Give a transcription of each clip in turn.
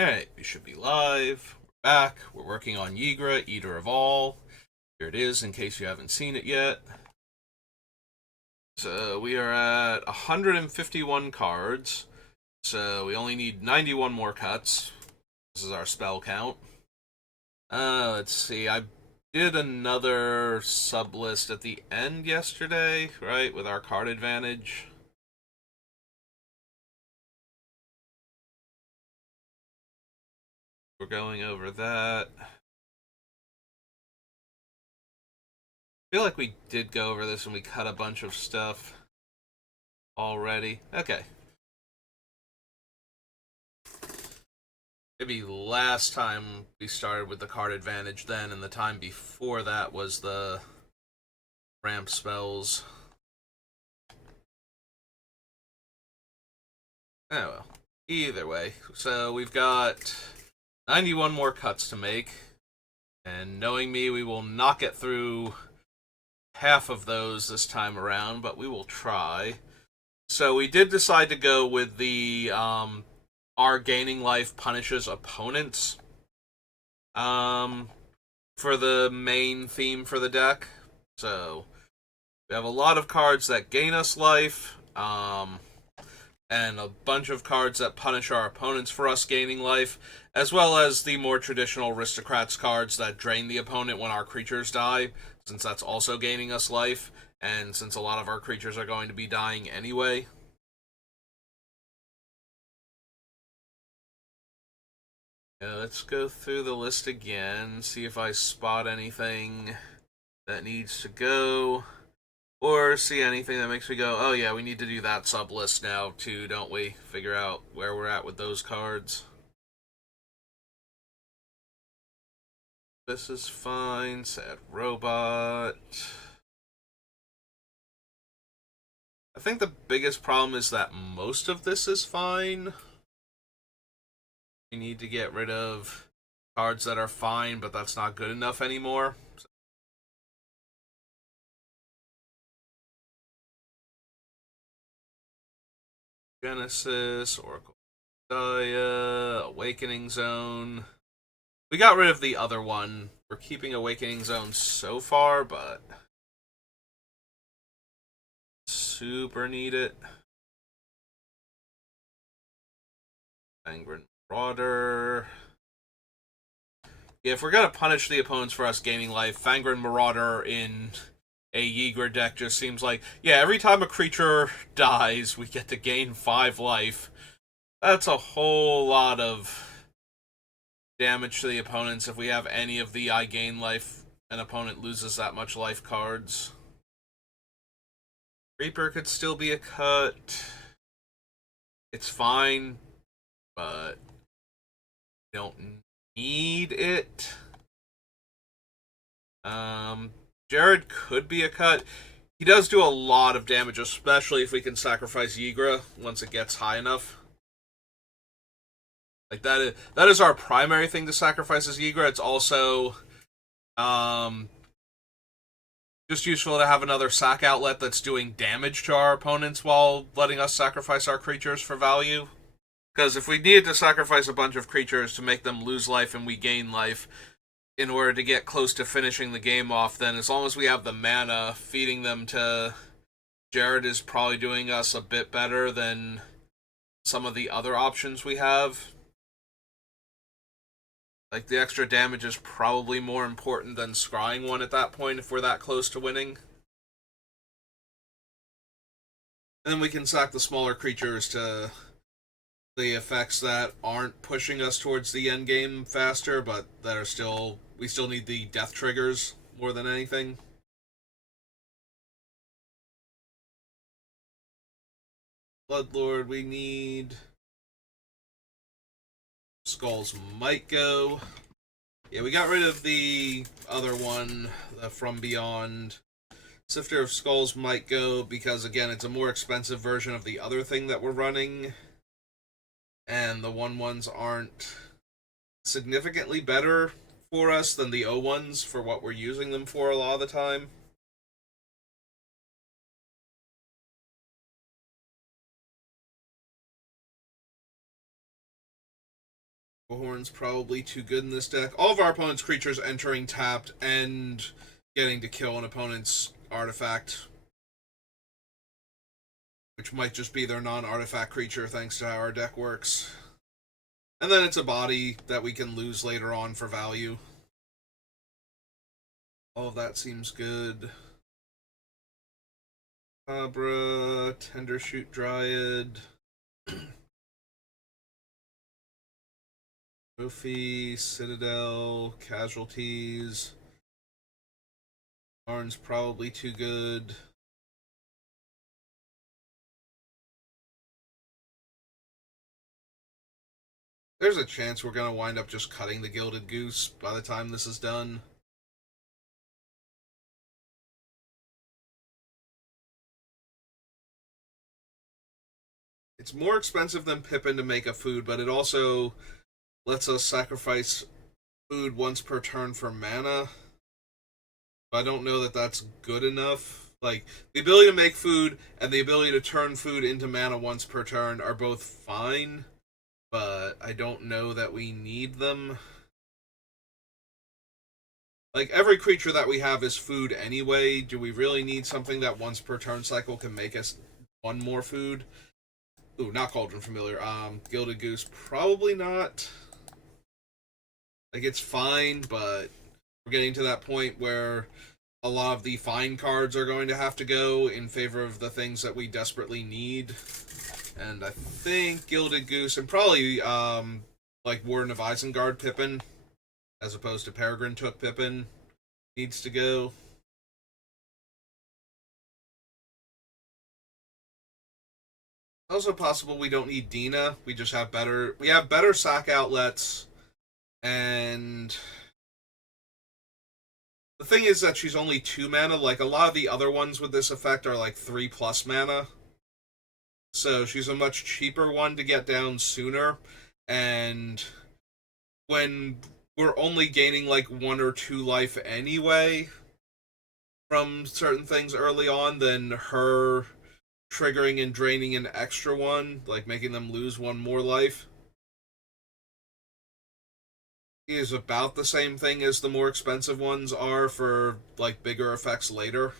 Alright, we should be live. We're back. We're working on Ygra, Eater of All. Here it is, in case you haven't seen it yet. So we are at 151 cards. So we only need 91 more cuts. This is our spell count. Let's see. I did another sub list at the end yesterday, right? With our card advantage. We're going over that. I feel like we did go over this and we cut a bunch of stuff already. Okay. Maybe last time we started with the card advantage then, and the time before that was the ramp spells. Oh well. Either way. So we've got 91 more cuts to make. And knowing me, we will not get through half of those this time around, but we will try. So we did decide to go with the our gaining life punishes opponents for the main theme for the deck. So we have a lot of cards that gain us life, and a bunch of cards that punish our opponents for us gaining life, as well as the more traditional aristocrats cards that drain the opponent when our creatures die, since that's also gaining us life, and since a lot of our creatures are going to be dying anyway. Let's go through the list again, see if I spot anything that needs to go, or see anything that makes me go, oh yeah, we need to do that sub list now too, don't we? Figure out where we're at with those cards. This is fine. Sad robot. I think the biggest problem is that most of this is fine. We need to get rid of cards that are fine, but that's not good enough anymore. Genesis, Oracle Gaia, Awakening Zone. We got rid of the other one. We're keeping Awakening Zone so far, but super need it. Angry Marauder. Yeah, if we're gonna punish the opponents for us gaining life, Fangren Marauder in a Ygra deck just seems like, yeah, every time a creature dies, we get to gain 5 life. That's a whole lot of damage to the opponents if we have any of the I gain life, an opponent loses that much life cards. Reaper could still be a cut. It's fine, but we don't need it. Jared could be a cut. He does do a lot of damage, especially if we can sacrifice Ygra once it gets high enough. Like that is our primary thing to sacrifice is Ygra. It's also just useful to have another sack outlet that's doing damage to our opponents while letting us sacrifice our creatures for value. Because if we needed to sacrifice a bunch of creatures to make them lose life and we gain life, in order to get close to finishing the game off, then as long as we have the mana, feeding them to Jared is probably doing us a bit better than some of the other options we have. Like, the extra damage is probably more important than scrying one at that point if we're that close to winning. And then we can sack the smaller creatures to the effects that aren't pushing us towards the end game faster, but that are still, we still need the death triggers more than anything. Bloodlord, we need. Skulls might go. Yeah, we got rid of the other one, the From Beyond. Sifter of Skulls might go because, again, it's a more expensive version of the other thing that we're running. And the 1/1s aren't significantly better for us than the 0/1s for what we're using them for a lot of the time. Horn's probably too good in this deck. All of our opponent's creatures entering tapped and getting to kill an opponent's artifact, which might just be their non-artifact creature thanks to how our deck works. And then it's a body that we can lose later on for value. All of that seems good. Cabra, Tendershoot Dryad, Trophy, Citadel, Casualties. Arn's probably too good. There's a chance we're going to wind up just cutting the Gilded Goose by the time this is done. It's more expensive than Pippin to make a food, but it also lets us sacrifice food once per turn for mana. I don't know that that's good enough. Like, the ability to make food and the ability to turn food into mana once per turn are both fine, but I don't know that we need them. Like, every creature that we have is food anyway. Do we really need something that once per turn cycle can make us one more food? Ooh, not Cauldron Familiar. Gilded Goose, probably not. Like, it's fine, but we're getting to that point where a lot of the fine cards are going to have to go in favor of the things that we desperately need. And I think Gilded Goose and probably, like, Warden of Isengard Pippin, as opposed to Peregrine Took Pippin, needs to go. Also possible we don't need Dina. We just have better... We have better sack outlets, and... The thing is that she's only 2 mana. Like, a lot of the other ones with this effect are like 3+ mana. So she's a much cheaper one to get down sooner. And when we're only gaining like 1 or 2 life anyway from certain things early on, then her triggering and draining an extra one, like making them lose 1 more life, is about the same thing as the more expensive ones are for like bigger effects later.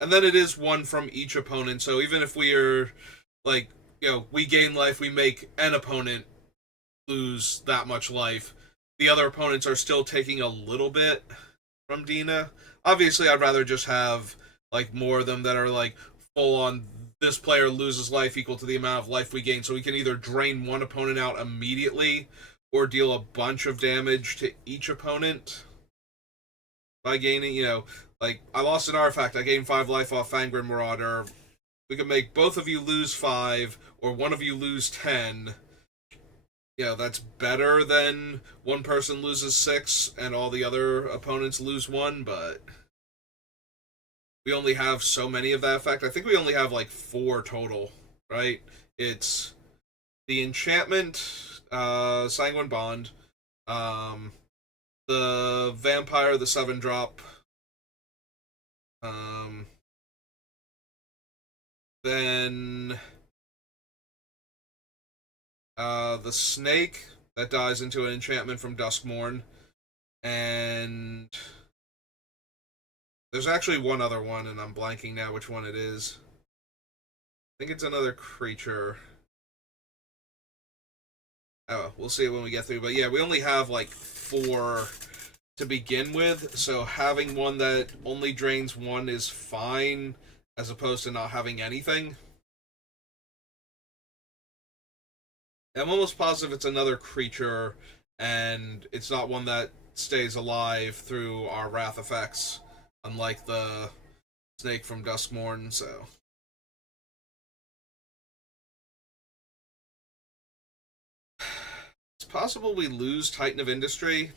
And then it is 1 from each opponent, so even if we are like, you know, we gain life, we make an opponent lose that much life, the other opponents are still taking a little bit from Dina. Obviously I'd rather just have like more of them that are like full on, this player loses life equal to the amount of life we gain, so we can either drain one opponent out immediately or deal a bunch of damage to each opponent by gaining, you know, like, I lost an artifact, I gained 5 life off Fangren Marauder. We can make both of you lose 5, or one of you lose 10. You know, that's better than one person loses 6 and all the other opponents lose 1, but we only have so many of that effect. I think we only have like 4 total, right? It's the enchantment, Sanguine Bond, the vampire, the 7-drop, then the snake that dies into an enchantment from Duskmourn, and there's actually one other one, and I'm blanking now which one it is. I think it's another creature. Oh, we'll see it when we get through. But yeah, we only have like 4 to begin with, so having one that only drains 1 is fine, as opposed to not having anything. I'm almost positive it's another creature, and it's not one that stays alive through our Wrath effects, unlike the snake from Duskmourn, so... It's possible we lose Titan of Industry.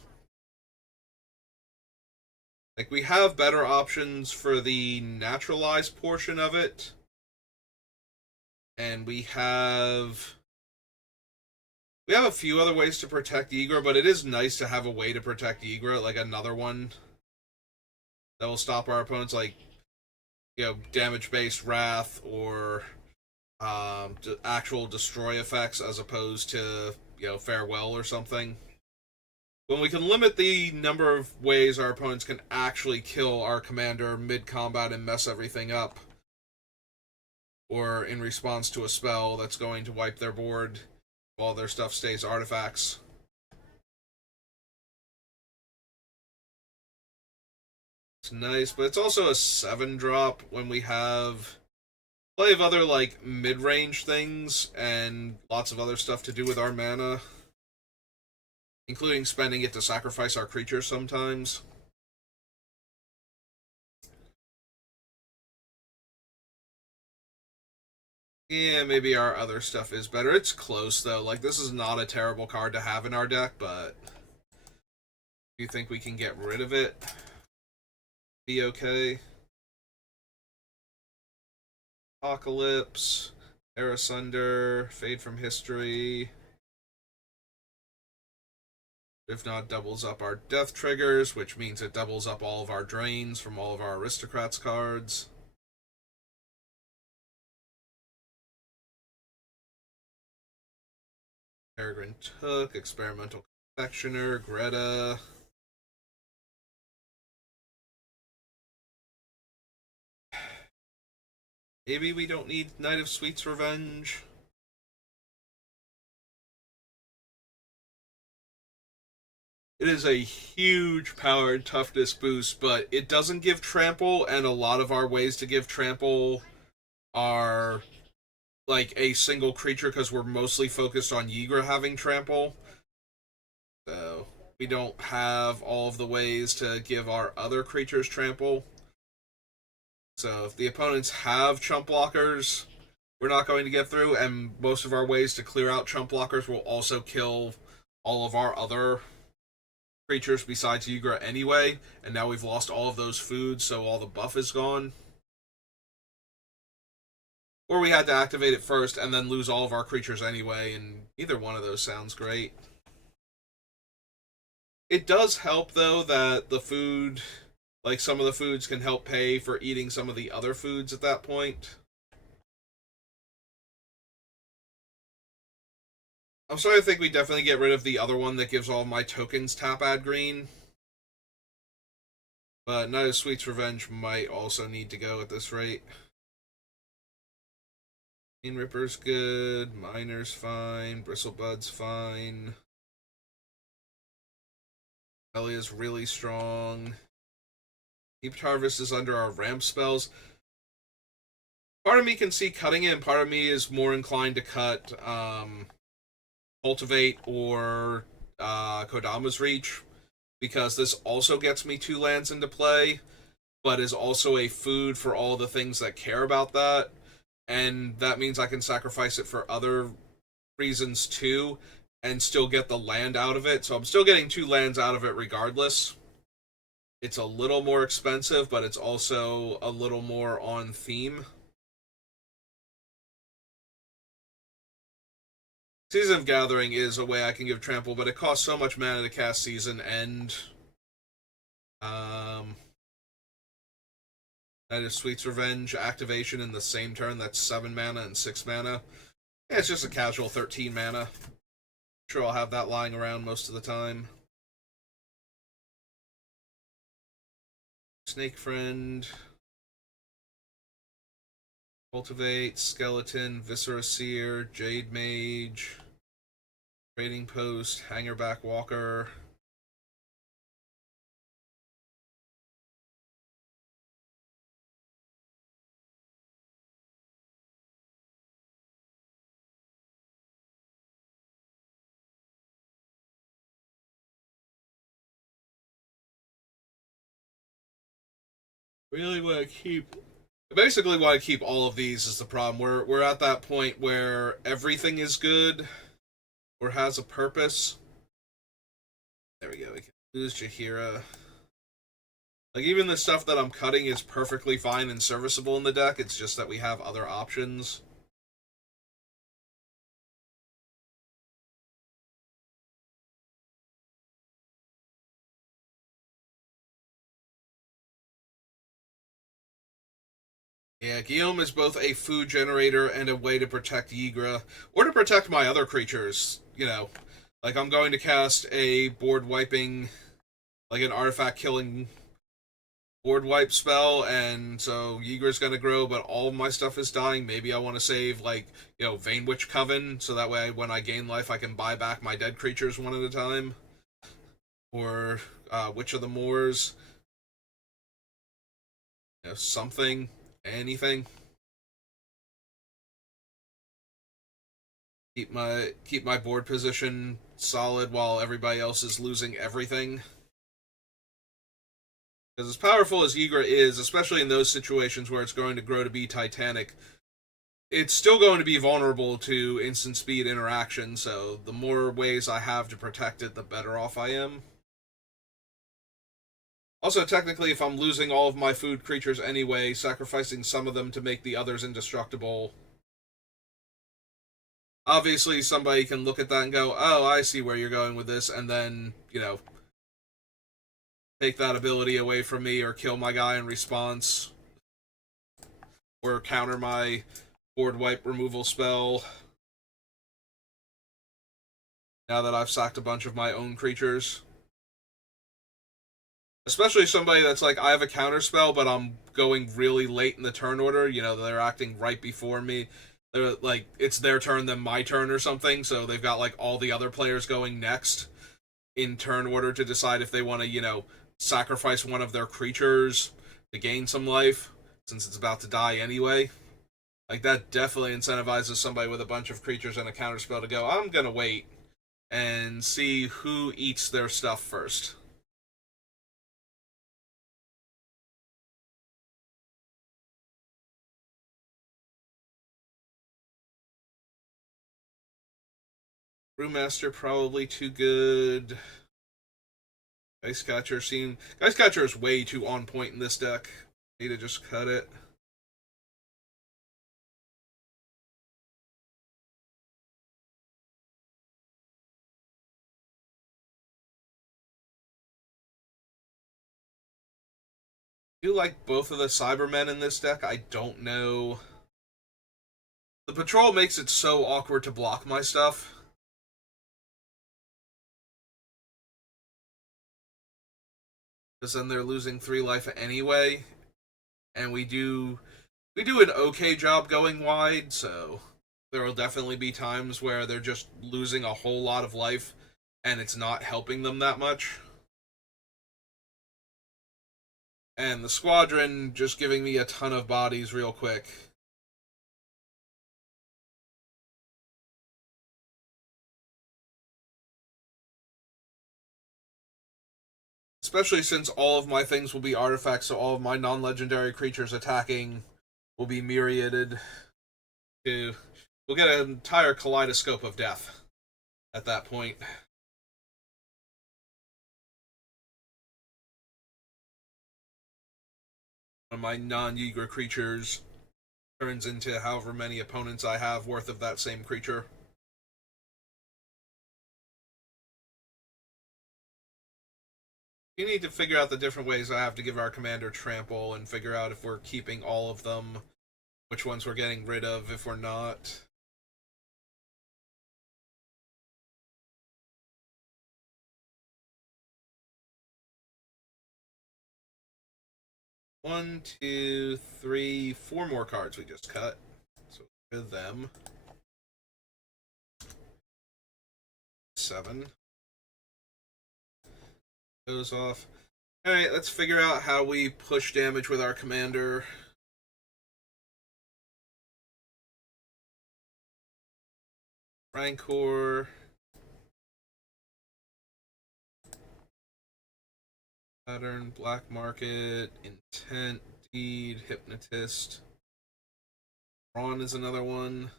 Like, we have better options for the naturalized portion of it, and we have a few other ways to protect Ygra, but it is nice to have a way to protect Ygra, like another one that will stop our opponents, like, you know, damage-based Wrath, or actual destroy effects as opposed to, farewell or something. When we can limit the number of ways our opponents can actually kill our commander mid-combat and mess everything up, or in response to a spell that's going to wipe their board while their stuff stays artifacts. It's nice, but it's also a 7-drop when we have plenty of other, like, mid-range things and lots of other stuff to do with our mana, including spending it to sacrifice our creatures sometimes. Yeah, maybe our other stuff is better. It's close, though. Like, this is not a terrible card to have in our deck, but do you think we can get rid of it? Be okay? Apocalypse, Era Sunder, Fade from History. If not, doubles up our death triggers, which means it doubles up all of our drains from all of our aristocrats cards. Peregrine Took, Experimental Confectioner, Greta. Maybe we don't need Knight of Sweet's Revenge. It is a huge power and toughness boost, but it doesn't give trample, and a lot of our ways to give trample are like a single creature because we're mostly focused on Ygra having trample. So we don't have all of the ways to give our other creatures trample. So if the opponents have chump blockers, we're not going to get through, and most of our ways to clear out chump blockers will also kill all of our other creatures besides Ygra anyway, and now we've lost all of those foods, so all the buff is gone. Or we had to activate it first and then lose all of our creatures anyway, and either one of those sounds great. It does help, though, that the food, like some of the foods can help pay for eating some of the other foods at that point. I'm starting to think we definitely get rid of the other one that gives all my tokens tap add green. But Knight of Sweet's Revenge might also need to go at this rate. Chain Ripper's good, Miner's fine, Bristlebud's fine. Elia's really strong. Deep Harvest is under our ramp spells. Part of me can see cutting it, and part of me is more inclined to cut Cultivate or Kodama's Reach, because this also gets me 2 lands into play, but is also a food for all the things that care about that, and that means I can sacrifice it for other reasons too, and still get the land out of it, so I'm still getting 2 lands out of it regardless. It's a little more expensive, but it's also a little more on theme. Season of Gathering is a way I can give trample, but it costs so much mana to cast Season End. That is Sweet's Revenge activation in the same turn. That's 7 mana and 6 mana. Yeah, it's just a casual 13 mana. I'm sure I'll have that lying around most of the time. Snake Friend. Cultivate, Skeleton, Viscera Seer, Jade Mage, Trading Post, Hangerback Walker. Really want to keep. I basically want to keep all of these is the problem. We're at that point where everything is good or has a purpose. There we go. We can lose Jaheira. Like, even the stuff that I'm cutting is perfectly fine and serviceable in the deck. It's just that we have other options. Yeah, Guillaume is both a food generator and a way to protect Ygra, or to protect my other creatures. Like I'm going to cast a board wiping, like an artifact killing board wipe spell, and so Ygra's gonna grow, but all of my stuff is dying. Maybe I want to save, like, Vein Witch Coven, so that way when I gain life, I can buy back my dead creatures one at a time. Or Witch of the Moors. Something, anything. Keep my board position solid while everybody else is losing everything. Because as powerful as Ygra is, especially in those situations where it's going to grow to be Titanic, it's still going to be vulnerable to instant speed interaction, so the more ways I have to protect it, the better off I am. Also, technically, if I'm losing all of my food creatures anyway, sacrificing some of them to make the others indestructible. Obviously, somebody can look at that and go, oh, I see where you're going with this, and then, take that ability away from me or kill my guy in response. Or counter my board wipe removal spell. Now that I've sacked a bunch of my own creatures. Especially somebody that's like, I have a counter spell, but I'm going really late in the turn order. They're acting right before me. They're like, it's their turn, then my turn or something. So they've got like all the other players going next in turn order to decide if they want to, sacrifice one of their creatures to gain some life, since it's about to die anyway. Like, that definitely incentivizes somebody with a bunch of creatures and a counterspell to go, I'm gonna wait and see who eats their stuff first. Brewmaster probably too good. Ice Catcher is way too on point in this deck. Need to just cut it. I do like both of the Cybermen in this deck. I don't know. The Patrol makes it so awkward to block my stuff. Because then they're losing 3 life anyway. And we do an okay job going wide, so there will definitely be times where they're just losing a whole lot of life and it's not helping them that much. And the squadron just giving me a ton of bodies real quick. Especially since all of my things will be artifacts, so all of my non-legendary creatures attacking will be myriaded to... We'll get an entire kaleidoscope of death at that point. One of my non-Ygra creatures turns into however many opponents I have worth of that same creature. You need to figure out the different ways I have to give our commander trample and figure out if we're keeping all of them, which ones we're getting rid of if we're not. One, two, three, four more cards we just cut. So with them. 7. Goes off. Alright, let's figure out how we push damage with our commander. Rancor. Pattern, Black Market, Intent, Deed, Hypnotist. Ron is another one.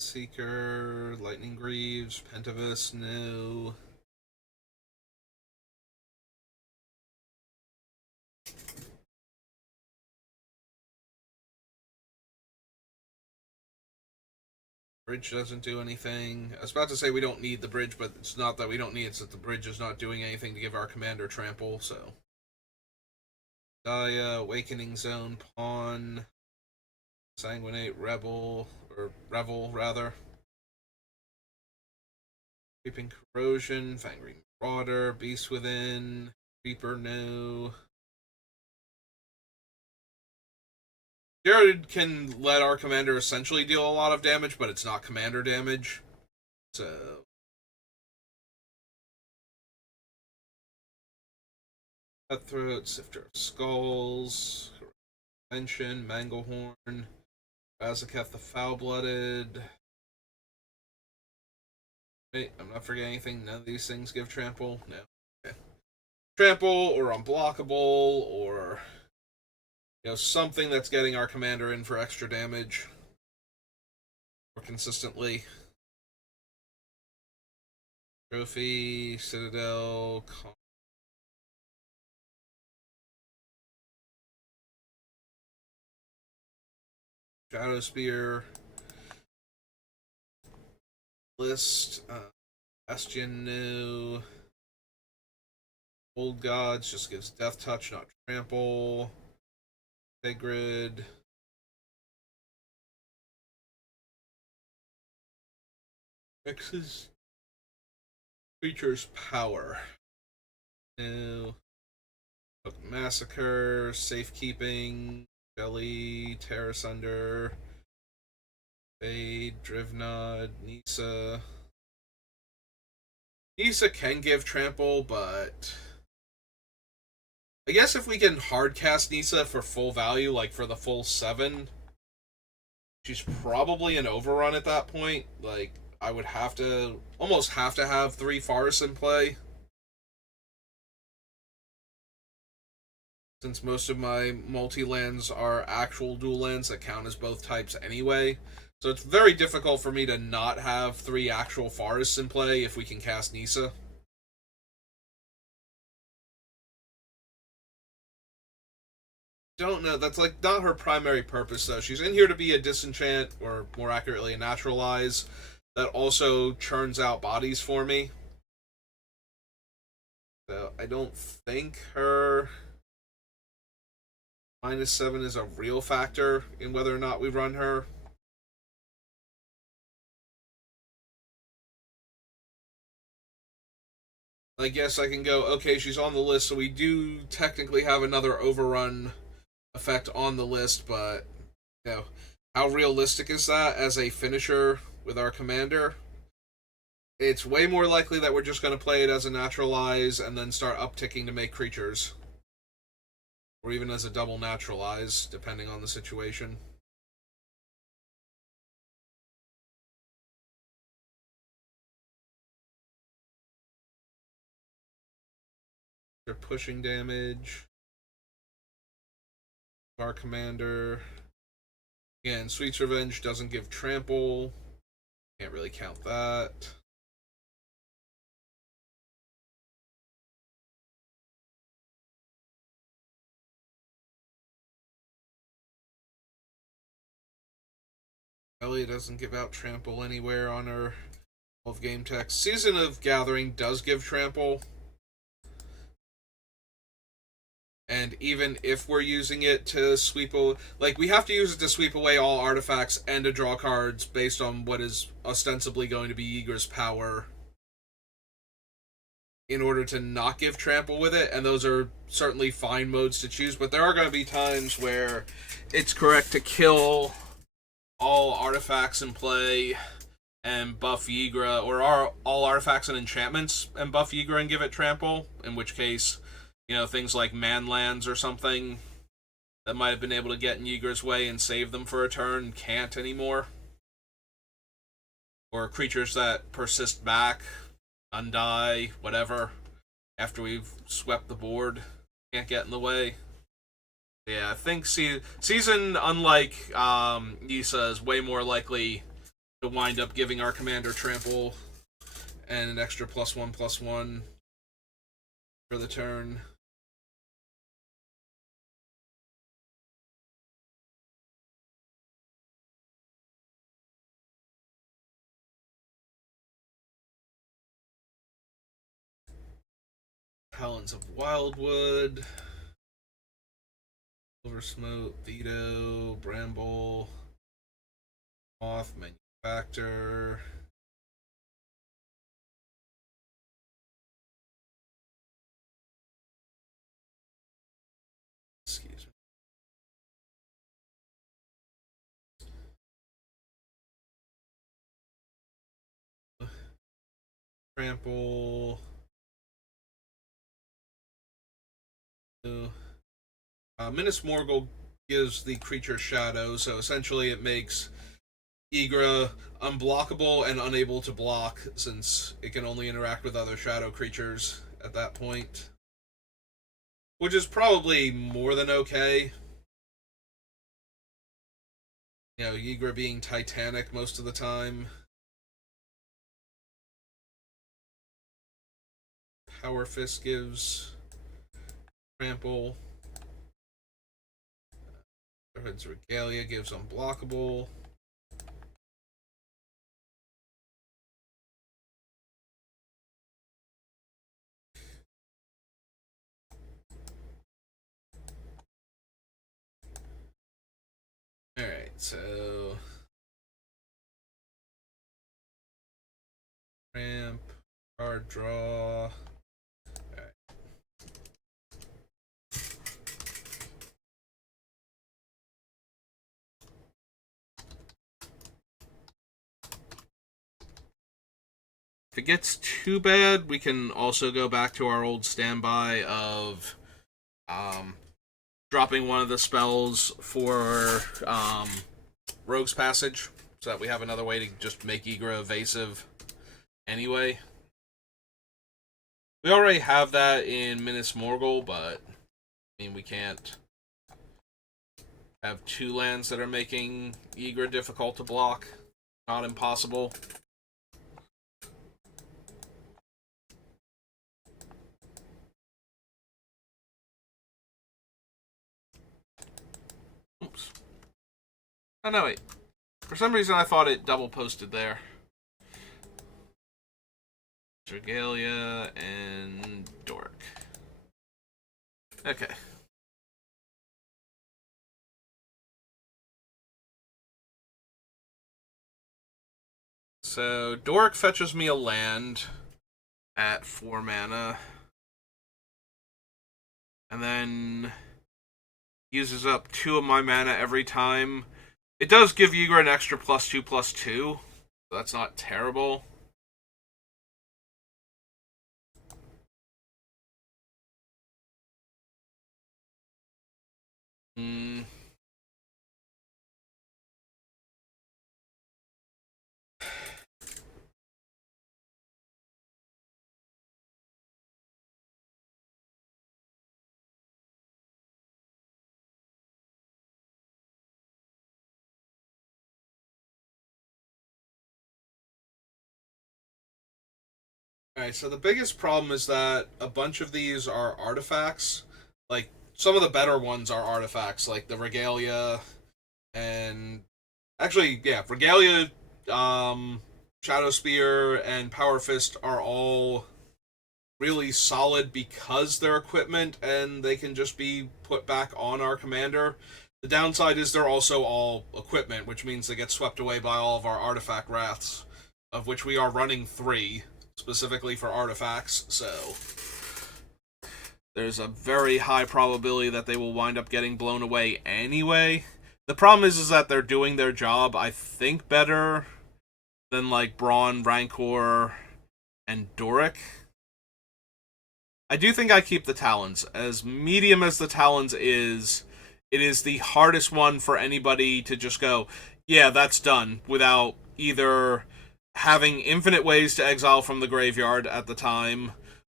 Seeker, Lightning Greaves, Pentavus, no. Bridge doesn't do anything. I was about to say we don't need the bridge, but it's not that we don't need it, it's that the bridge is not doing anything to give our commander trample, so. Daya, Awakening Zone, Pawn, Sanguinate, Rebel, or Revel, rather. Creeping Corrosion, Fangry Marauder, Beast Within, Reaper, no. Jared can let our commander essentially deal a lot of damage, but it's not commander damage. So. Cutthroat, Sifter of Skulls, Mention, Manglehorn, Razaketh the Foul-Blooded. Wait, I'm not forgetting anything. None of these things give trample? No. Okay. Trample, or unblockable, or something that's getting our commander in for extra damage more consistently. Trophy, Citadel, Shadow Spear, List, Bastion, no. Old Gods just gives Death Touch, not Trample. Grid. X's creature's power. No. Massacre, Safekeeping, Jelly, Terra Sunder, Fade, Drivnod, Nisa. Nisa can give trample, but I guess if we can hardcast Nisa for full value, like for the full 7, she's probably an overrun at that point. Like, I would almost have to have 3 forests in play. Since most of my multi-lands are actual dual lands that count as both types anyway. So it's very difficult for me to not have 3 actual forests in play if we can cast Nisa. Don't know. That's like not her primary purpose though. She's in here to be a disenchant, or more accurately, a naturalize that also churns out bodies for me. So I don't think her -7 is a real factor in whether or not we run her. I guess I can go, okay, she's on the list, so we do technically have another overrun effect on the list, but how realistic is that as a finisher with our commander? It's way more likely that we're just going to play it as a naturalize and then start upticking to make creatures. Or even as a double naturalize, depending on the situation. They're pushing damage. Our commander. Again, Sweet's Revenge doesn't give trample. Can't really count that. Ellie doesn't give out trample anywhere on her of game text. Season of Gathering does give trample. And even if we're using it to sweep we have to use it to sweep away all artifacts and to draw cards based on what is ostensibly going to be Ygra's power in order to not give trample with it, and those are certainly fine modes to choose, but there are going to be times where it's correct to kill all artifacts in play and buff Ygra, or all artifacts and enchantments and buff Ygra and give it trample, in which case, things like manlands or something that might have been able to get in Ygra's way and save them for a turn can't anymore. Or creatures that persist back, undie, whatever, after we've swept the board, can't get in the way. Yeah, I think Season, unlike Nisa, is way more likely to wind up giving our commander trample and an extra +1/+1 for the turn. Talons of Wildwood, Silver Smoke, Veto, Bramble, Moth, Manufactor. Excuse me. Trample. Minas Morgul gives the creature shadow, so essentially it makes Ygra unblockable and unable to block, since it can only interact with other shadow creatures at that point. Which is probably more than okay. You know, Ygra being Titanic most of the time. Power Fist gives trample. Brotherhood's Regalia gives unblockable. Alright, so ramp, card draw. Alright. If it gets too bad, we can also go back to our old standby of dropping one of the spells for Rogue's Passage, so that we have another way to just make Ygra evasive anyway. We already have that in Minas Morgul, but I mean, we can't have two lands that are making Ygra difficult to block. Not impossible. Oops. Oh, no, wait. For some reason, I thought it double posted there. Regalia and Doric. Okay. So, Doric fetches me a land at 4 mana. And then uses up 2 of my mana every time. It does give Ygra an extra +2/+2. So that's not terrible. Alright, so the biggest problem is that a bunch of these are artifacts. Like, some of the better ones are artifacts, like the Regalia and... Actually, yeah, Regalia, Shadow Spear, and Power Fist are all really solid because they're equipment and they can just be put back on our commander. The downside is they're also all equipment, which means they get swept away by all of our artifact wraths, of which we are running 3 specifically for artifacts, so there's a very high probability that they will wind up getting blown away anyway. The problem is that they're doing their job, I think, better than like Brawn, Rancor, and Doric. I do think I keep the Talons. As medium as the Talons is, it is the hardest one for anybody to just go, yeah, that's done, without either having infinite ways to exile from the graveyard at the time,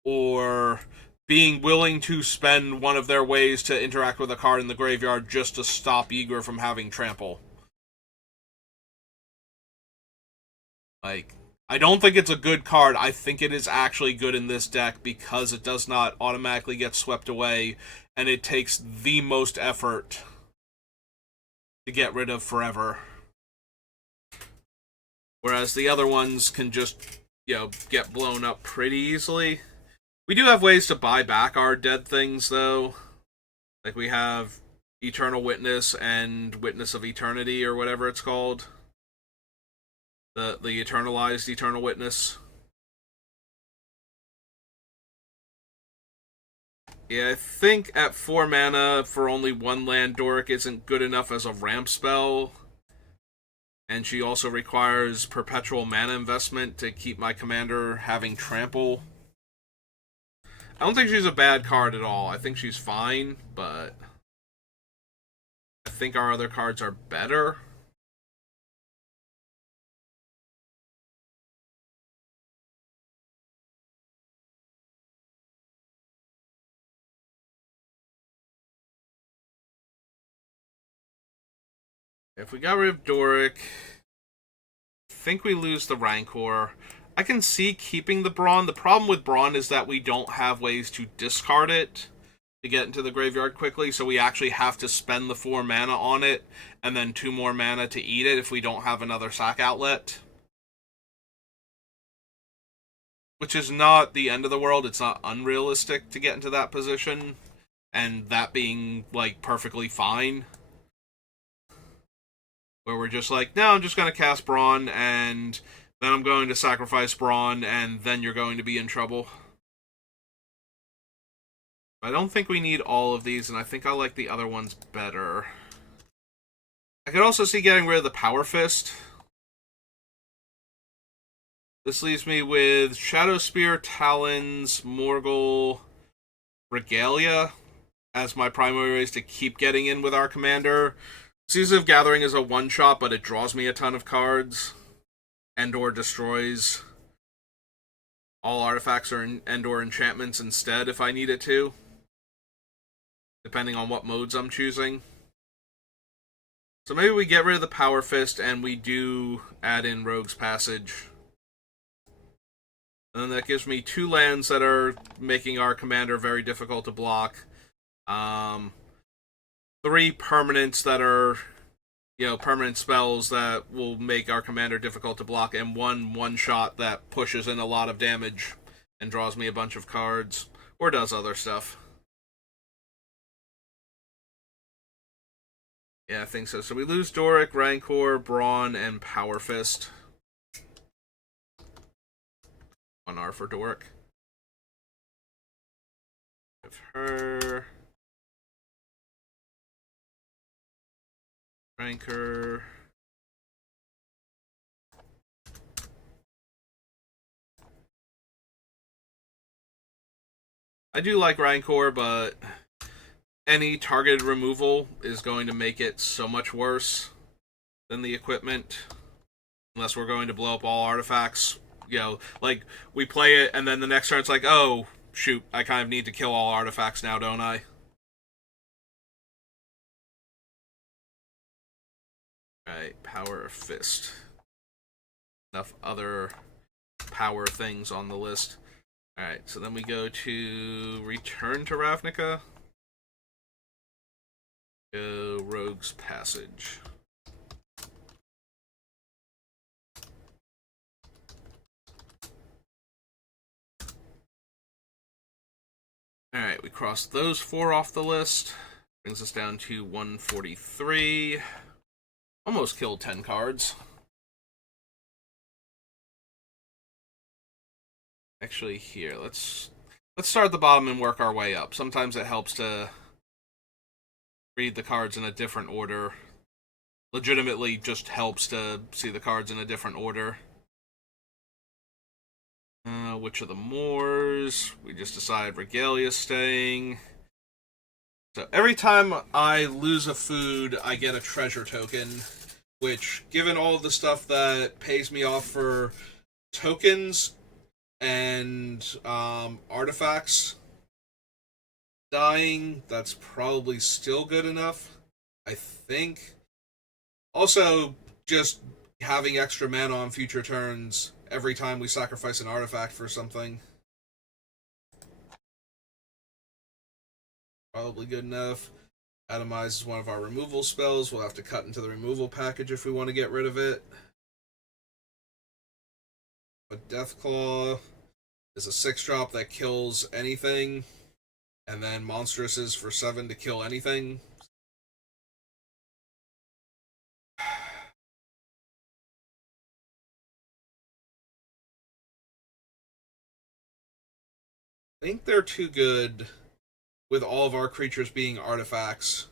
or being willing to spend one of their ways to interact with a card in the graveyard just to stop Ygra from having trample. Like, I don't think it's a good card. I think it is actually good in this deck because it does not automatically get swept away, and it takes the most effort to get rid of forever. Whereas the other ones can just, get blown up pretty easily. We do have ways to buy back our dead things, though. Like, we have Eternal Witness and Witness of Eternity, or whatever it's called. The Eternalized Eternal Witness. Yeah, I think at 4 mana for only 1 land, Doric isn't good enough as a ramp spell. And she also requires perpetual mana investment to keep my commander having trample. I don't think she's a bad card at all. I think she's fine, but I think our other cards are better. If we got rid of Doric, I think we lose the Rancor. I can see keeping the Brawn. The problem with Brawn is that we don't have ways to discard it to get into the graveyard quickly, so we actually have to spend the 4 mana on it, and then 2 more mana to eat it if we don't have another sack outlet. Which is not the end of the world. It's not unrealistic to get into that position, and that being, like, perfectly fine. Where we're just like, no, I'm just going to cast Brawn, and then I'm going to sacrifice Brawn, and then you're going to be in trouble. I don't think we need all of these, and I think I like the other ones better. I could also see getting rid of the Power Fist. This leaves me with Shadow Spear, Talons, Morgul, Regalia as my primary ways to keep getting in with our commander. Season of Gathering is a one-shot, but it draws me a ton of cards. And/or destroys all artifacts and/or enchantments instead if I need it to, depending on what modes I'm choosing. So maybe we get rid of the Power Fist and we do add in Rogue's Passage. And then that gives me 2 lands that are making our commander very difficult to block. 3 permanents that are, permanent spells that will make our commander difficult to block, and 1 one-shot that pushes in a lot of damage and draws me a bunch of cards, or does other stuff. Yeah, I think so. So we lose Doric, Rancor, Brawn, and Power Fist. 1R for Doric. Give her Rancor. I do like Rancor, but any targeted removal is going to make it so much worse than the equipment. Unless we're going to blow up all artifacts. Like, we play it, and then the next turn it's like, oh, shoot, I kind of need to kill all artifacts now, don't I? Alright, Power Fist. Enough other power things on the list. Alright, so then we go to Return to Ravnica. Go Rogue's Passage. Alright, we crossed those 4 off the list. Brings us down to 143. Almost killed 10 cards. Actually, here, let's start at the bottom and work our way up. Sometimes it helps to read the cards in a different order. Legitimately just helps to see the cards in a different order. Which of the Moors? We just decided Regalia's staying. So every time I lose a food, I get a treasure token, which, given all of the stuff that pays me off for tokens and artifacts dying, that's probably still good enough, I think. Also, just having extra mana on future turns every time we sacrifice an artifact for something. Probably good enough. Atomize is one of our removal spells. We'll have to cut into the removal package if we want to get rid of it. But Deathclaw, is a 6-drop that kills anything, and then Monstrous is for 7 to kill anything. I think they're too good with all of our creatures being artifacts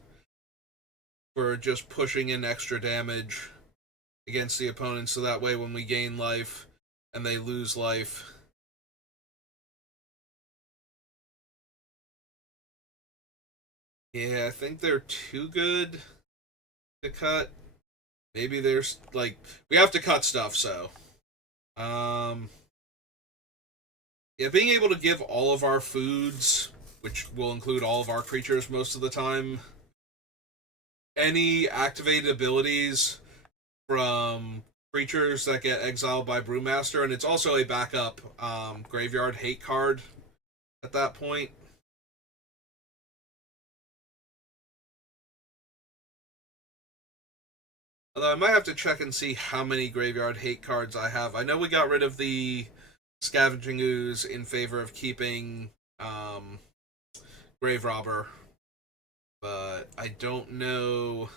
for just pushing in extra damage against the opponent, so that way when we gain life and they lose life, yeah, I think they're too good to cut. Maybe there's like we have to cut stuff, so yeah, being able to give all of our foods, which will include all of our creatures most of the time, any activated abilities from creatures that get exiled by Brewmaster, and it's also a backup graveyard hate card at that point. Although I might have to check and see how many graveyard hate cards I have. I know we got rid of the Scavenging Ooze in favor of keeping Grave Robber, but I don't know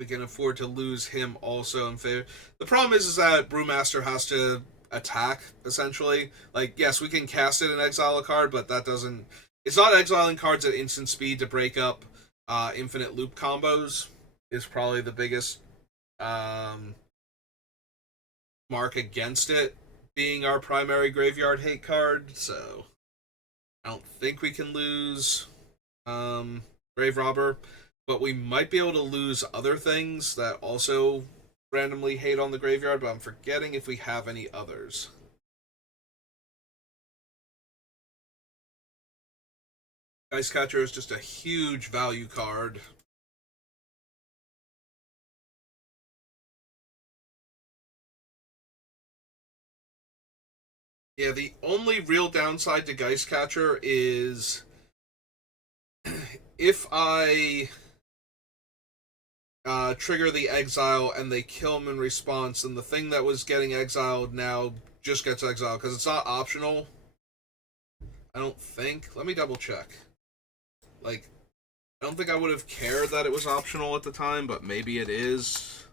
we can afford to lose him also in favor. The problem is that Brewmaster has to attack, essentially. Like, yes, we can cast it and exile a card, but that doesn't... It's not exiling cards at instant speed to break up infinite loop combos is probably the biggest mark against it being our primary graveyard hate card, so I don't think we can lose Grave Robber, but we might be able to lose other things that also randomly hate on the graveyard, but I'm forgetting if we have any others. Ice Catcher is just a huge value card. Yeah, the only real downside to Geist Catcher is if I trigger the exile and they kill him in response, then the thing that was getting exiled now just gets exiled because it's not optional. I don't think. Let me double check. Like, I don't think I would have cared that it was optional at the time, but maybe it is.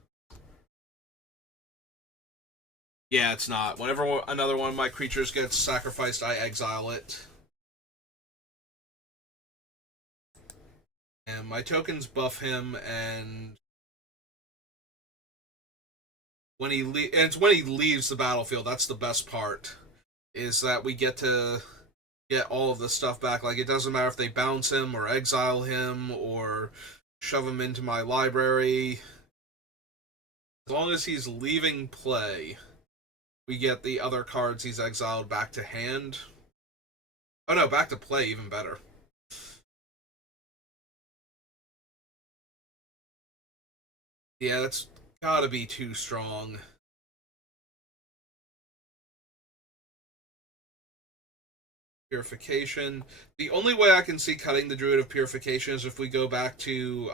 Yeah, it's not. Whenever another one of my creatures gets sacrificed, I exile it. And my tokens buff him, and when it's when he leaves the battlefield, that's the best part, is that we get to get all of the stuff back. Like, it doesn't matter if they bounce him or exile him or shove him into my library. As long as he's leaving play, we get the other cards he's exiled back to hand. Oh no, back to play, even better. Yeah, that's gotta be too strong. Purification. The only way I can see cutting the Druid of Purification is if we go back to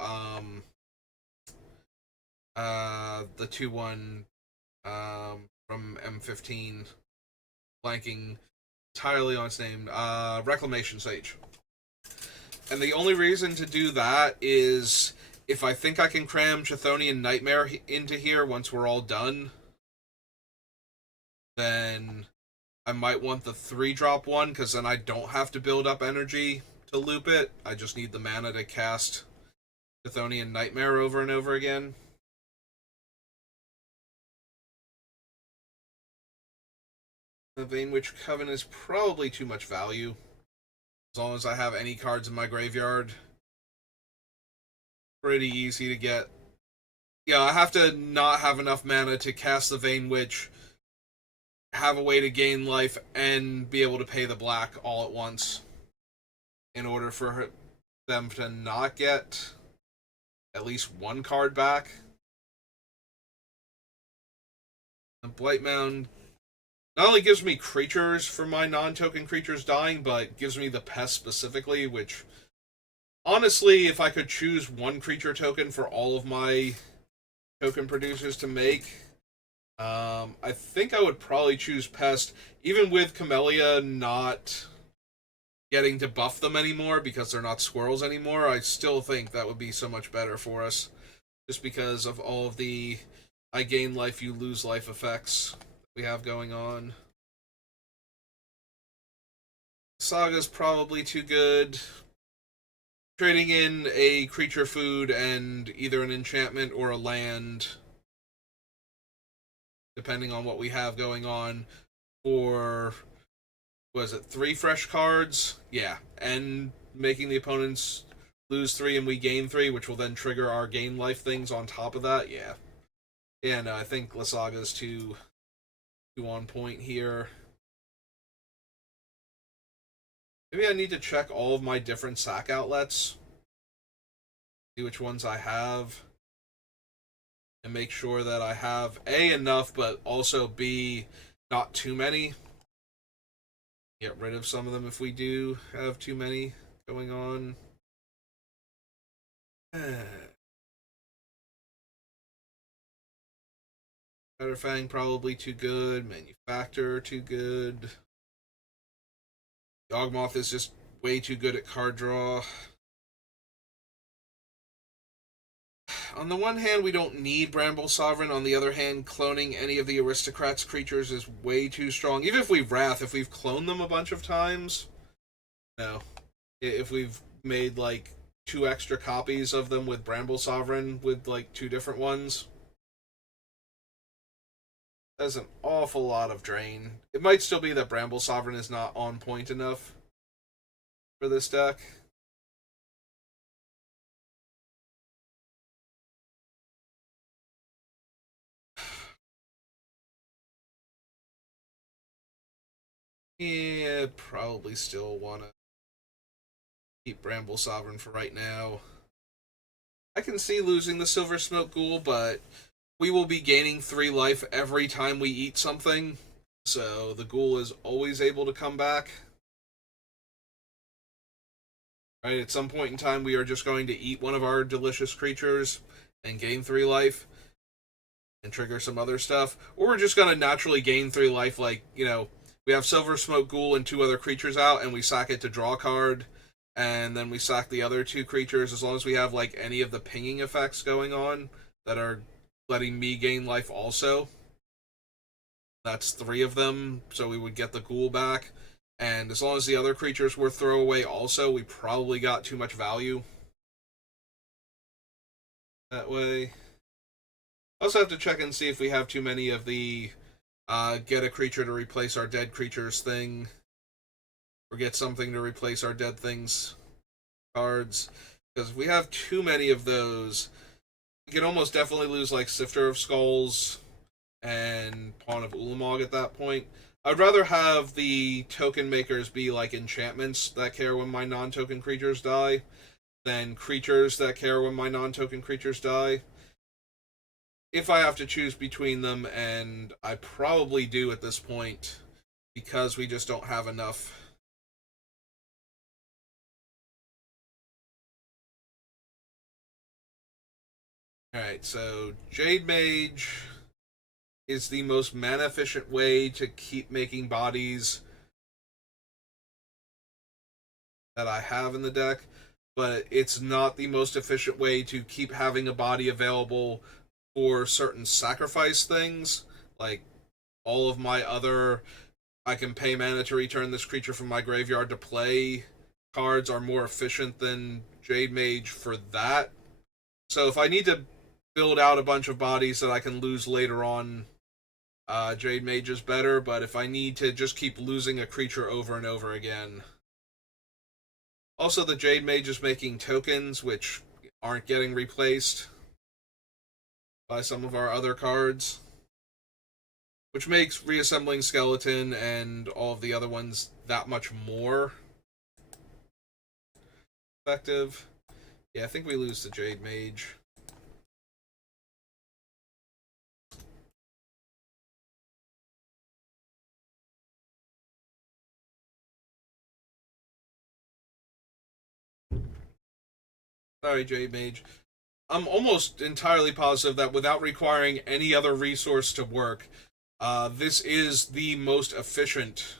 the 2-1 from M15, blanking entirely on its name, Reclamation Sage. And the only reason to do that is if I think I can cram Chthonian Nightmare into here once we're all done, then I might want the 3-drop one, because then I don't have to build up energy to loop it. I just need the mana to cast Chthonian Nightmare over and over again. The Vanewitch Coven is probably too much value. As long as I have any cards in my graveyard. Pretty easy to get. Yeah, I have to not have enough mana to cast the Vanewitch, have a way to gain life, and be able to pay the black all at once in order for them to not get at least one card back. And Blightmound not only gives me creatures for my non-token creatures dying, but gives me the pest specifically, which, honestly, if I could choose one creature token for all of my token producers to make, I think I would probably choose Pest, even with Camellia not getting to buff them anymore because they're not squirrels anymore. I still think that would be so much better for us, just because of all of the I gain life, you lose life effects we have going on. Saga's probably too good. Trading in a creature food and either an enchantment or a land, depending on what we have going on, for was it 3 fresh cards? Yeah, and making the opponents lose 3 and we gain 3, which will then trigger our gain life things on top of that. Yeah, yeah. No, I think Lasaga's too on point here. Maybe I need to check all of my different sack outlets, see which ones I have, and make sure that I have A, enough, but also B, not too many. Get rid of some of them if we do have too many going on. Fang probably too good. Manufacturer too good. Dogmoth is just way too good at card draw. On the one hand, we don't need Bramble Sovereign. On the other hand, cloning any of the aristocrats' creatures is way too strong. Even if we've Wrath, if we've cloned them a bunch of times, no. If we've made like 2 extra copies of them with Bramble Sovereign with like 2 different ones, that's an awful lot of drain. It might still be that Bramble Sovereign is not on point enough for this deck. Yeah, probably still want to keep Bramble Sovereign for right now. I can see losing the Silver Smoke Ghoul, but we will be gaining 3 life every time we eat something, so the Ghoul is always able to come back. Right, at some point in time, we are just going to eat one of our delicious creatures and gain 3 life and trigger some other stuff, or we're just going to naturally gain 3 life, like, we have Silver Smoke Ghoul and 2 other creatures out, and we sack it to draw a card, and then we sack the other 2 creatures, as long as we have, like, any of the pinging effects going on that are letting me gain life also. That's 3 of them, so we would get the Ghoul back. And as long as the other creatures were throwaway also, we probably got too much value that way. Also have to check and see if we have too many of the get a creature to replace our dead creatures thing, or get something to replace our dead things cards. Because if we have too many of those, we can almost definitely lose like Sifter of Skulls and Pawn of Ulamog at that point. I'd rather have the token makers be like enchantments that care when my non-token creatures die than creatures that care when my non-token creatures die. If I have to choose between them, and I probably do at this point, because we just don't have enough. Alright, so Jade Mage is the most mana efficient way to keep making bodies that I have in the deck, but it's not the most efficient way to keep having a body available for certain sacrifice things. Like all of my other I can pay mana to return this creature from my graveyard to play cards are more efficient than Jade Mage for that. So if I need to build out a bunch of bodies that I can lose later on, Jade Mage is better, but if I need to just keep losing a creature over and over again. Also, the Jade Mage is making tokens, which aren't getting replaced by some of our other cards, which makes reassembling Skeleton and all of the other ones that much more effective. Yeah, I think we lose the Jade Mage. Sorry, Jade Mage. I'm almost entirely positive that without requiring any other resource to work, this is the most efficient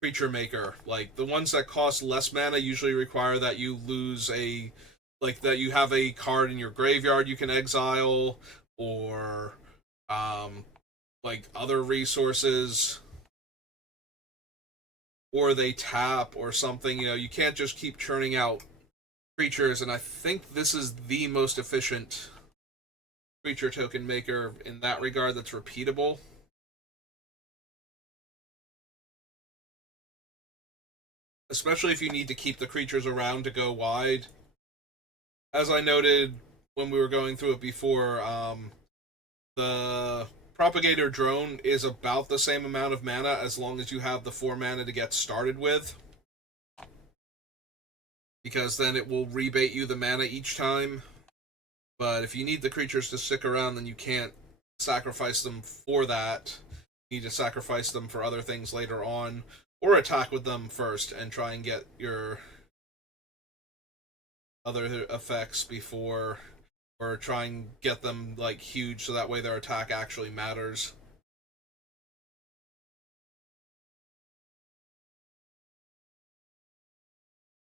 creature maker. Like the ones that cost less mana usually require that you lose a like that you have a card in your graveyard you can exile, or um like other resources, or they tap or something. You can't just keep churning out creatures, and I think this is the most efficient creature token maker in that regard that's repeatable. Especially if you need to keep the creatures around to go wide. As I noted when we were going through it before, the Propagator Drone is about the same amount of mana as long as you have the 4 mana to get started with. Because then it will rebate you the mana each time. But if you need the creatures to stick around, then you can't sacrifice them for that. You need to sacrifice them for other things later on, or attack with them first and try and get your other effects before, or try and get them like huge so that way their attack actually matters.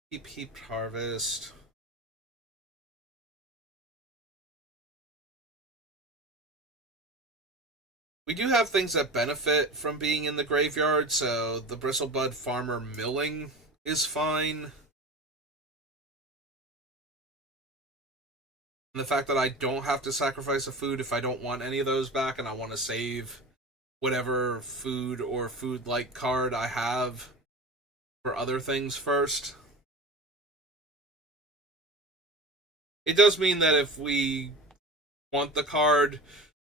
Heap harvest. We do have things that benefit from being in the graveyard, so the Bristlebud Farmer milling is fine. And the fact that I don't have to sacrifice a food if I don't want any of those back and I want to save whatever food or food-like card I have for other things first. It does mean that if we want the card,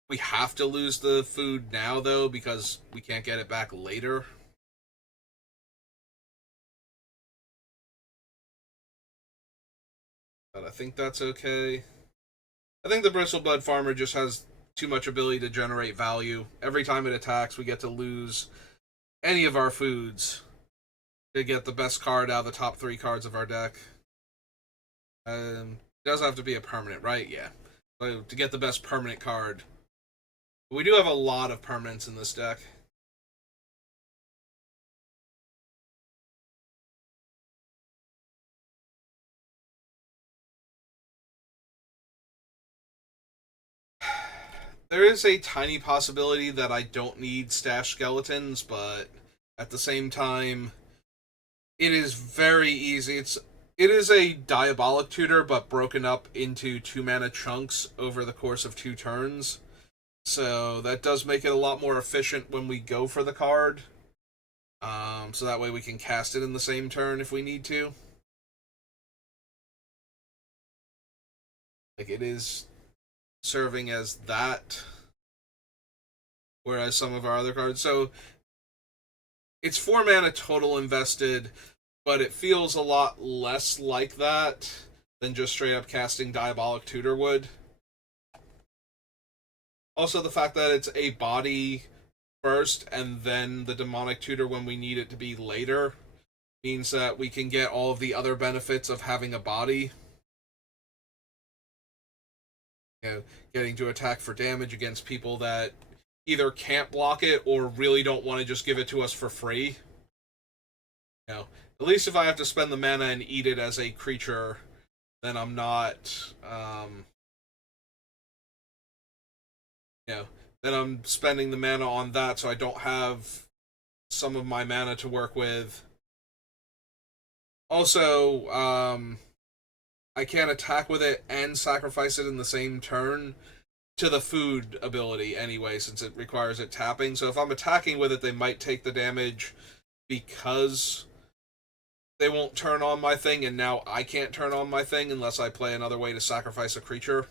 we have to lose the food now, though, because we can't get it back later. But I think that's okay. I think the Bristlebud Farmer just has too much ability to generate value. Every time it attacks, we get to lose any of our foods to get the best card out of the top 3 cards of our deck. It doesn't have to be a permanent, right? Yeah. So to get the best permanent card. But we do have a lot of permanents in this deck. There is a tiny possibility that I don't need stash skeletons, but at the same time, it is very easy. It is a Diabolic Tutor, but broken up into 2 mana chunks over the course of 2 turns. So that does make it a lot more efficient when we go for the card. So that way we can cast it in the same turn if we need to. Like, it is serving as that, whereas some of our other cards. So it's 4 mana total invested, but it feels a lot less like that than just straight up casting Diabolic Tutor would. Also, the fact that it's a body first and then the Demonic Tutor when we need it to be later means that we can get all of the other benefits of having a body. Getting to attack for damage against people that either can't block it or really don't want to just give it to us for free. At least if I have to spend the mana and eat it as a creature, then I'm not, then I'm spending the mana on that so I don't have some of my mana to work with. Also, I can't attack with it and sacrifice it in the same turn to the food ability anyway, since it requires it tapping. So if I'm attacking with it, they might take the damage because they won't turn on my thing, and now I can't turn on my thing unless I play another way to sacrifice a creature.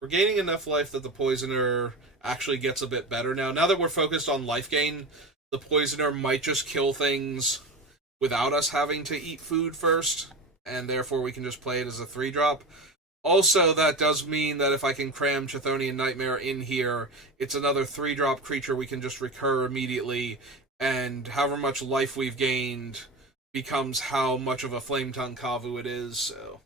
We're gaining enough life that the Poisoner actually gets a bit better now. Now that we're focused on life gain, the Poisoner might just kill things without us having to eat food first, and therefore we can just play it as a 3-drop. Also, that does mean that if I can cram Chthonian Nightmare in here, it's another 3-drop creature we can just recur immediately, and however much life we've gained becomes how much of a Flame Tongue Kavu it is, so...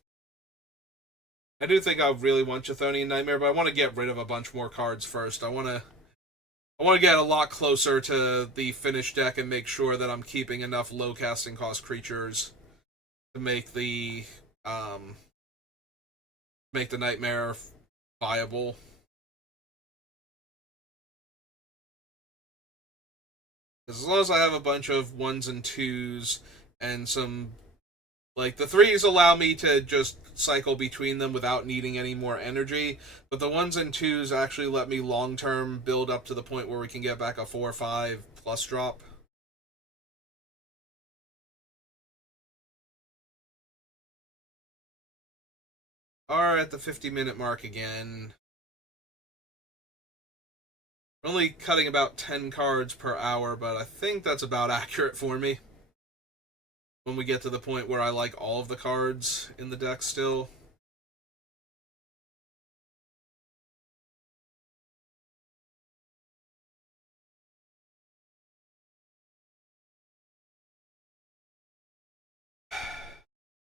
I do think I really want Chthonian Nightmare, but I want to get rid of a bunch more cards first. I want to get a lot closer to the finished deck and make sure that I'm keeping enough low casting cost creatures to make the Nightmare viable. As long as I have a bunch of 1s and 2s and some... Like, the 3s allow me to just cycle between them without needing any more energy, but the 1s and 2s actually let me long-term build up to the point where we can get back a 4 or 5 plus drop. Alright, at the 50-minute mark again. We're only cutting about 10 cards per hour, but I think that's about accurate for me. When we get to the point where I like all of the cards in the deck still.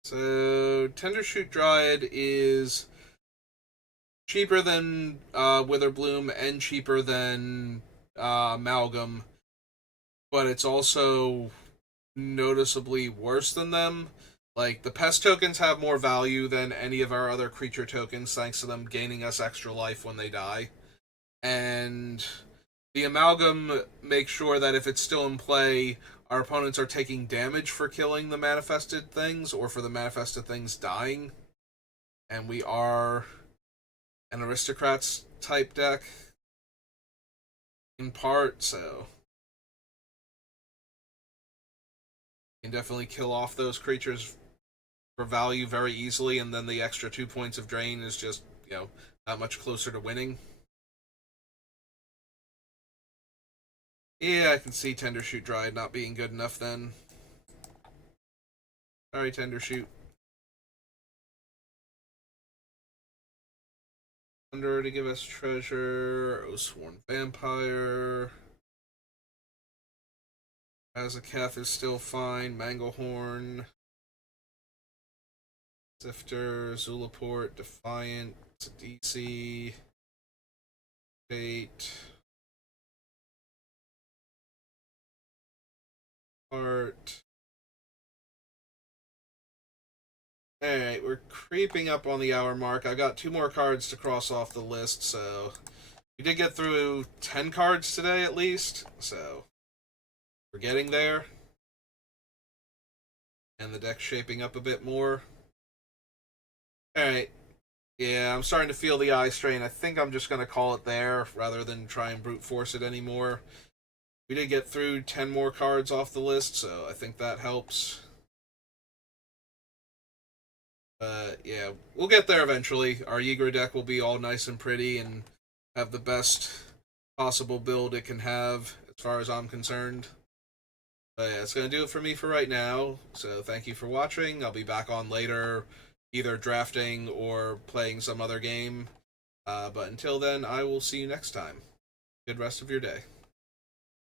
So, Tendershoot Dryad is cheaper than Witherbloom and cheaper than Amalgam, but it's also noticeably worse than them. Like, the pest tokens have more value than any of our other creature tokens, thanks to them gaining us extra life when they die. And the Amalgam makes sure that if it's still in play, our opponents are taking damage for killing the manifested things, or for the manifested things dying. And we are an Aristocrats type deck, in part, so... You can definitely kill off those creatures for value very easily, and then the extra 2 points of drain is just, that much closer to winning. Yeah, I can see Tendershoot Dryad not being good enough then. Sorry, Tendershoot. Thunder to give us treasure. Oathsworn Vampire. Azakath is still fine. Manglehorn. Sifter. Zulaport. Defiant. DC. Fate. Heart. Alright, we're creeping up on the hour mark. I got 2 more cards to cross off the list, so... We did get through 10 cards today, at least, so... We're getting there. And the deck's shaping up a bit more. Alright. Yeah, I'm starting to feel the eye strain. I think I'm just going to call it there, rather than try and brute force it anymore. We did get through 10 more cards off the list, so I think that helps. Yeah, we'll get there eventually. Our Ygra deck will be all nice and pretty and have the best possible build it can have, as far as I'm concerned. But yeah, it's going to do it for me for right now. So thank you for watching. I'll be back on later, either drafting or playing some other game. But until then, I will see you next time. Good rest of your day.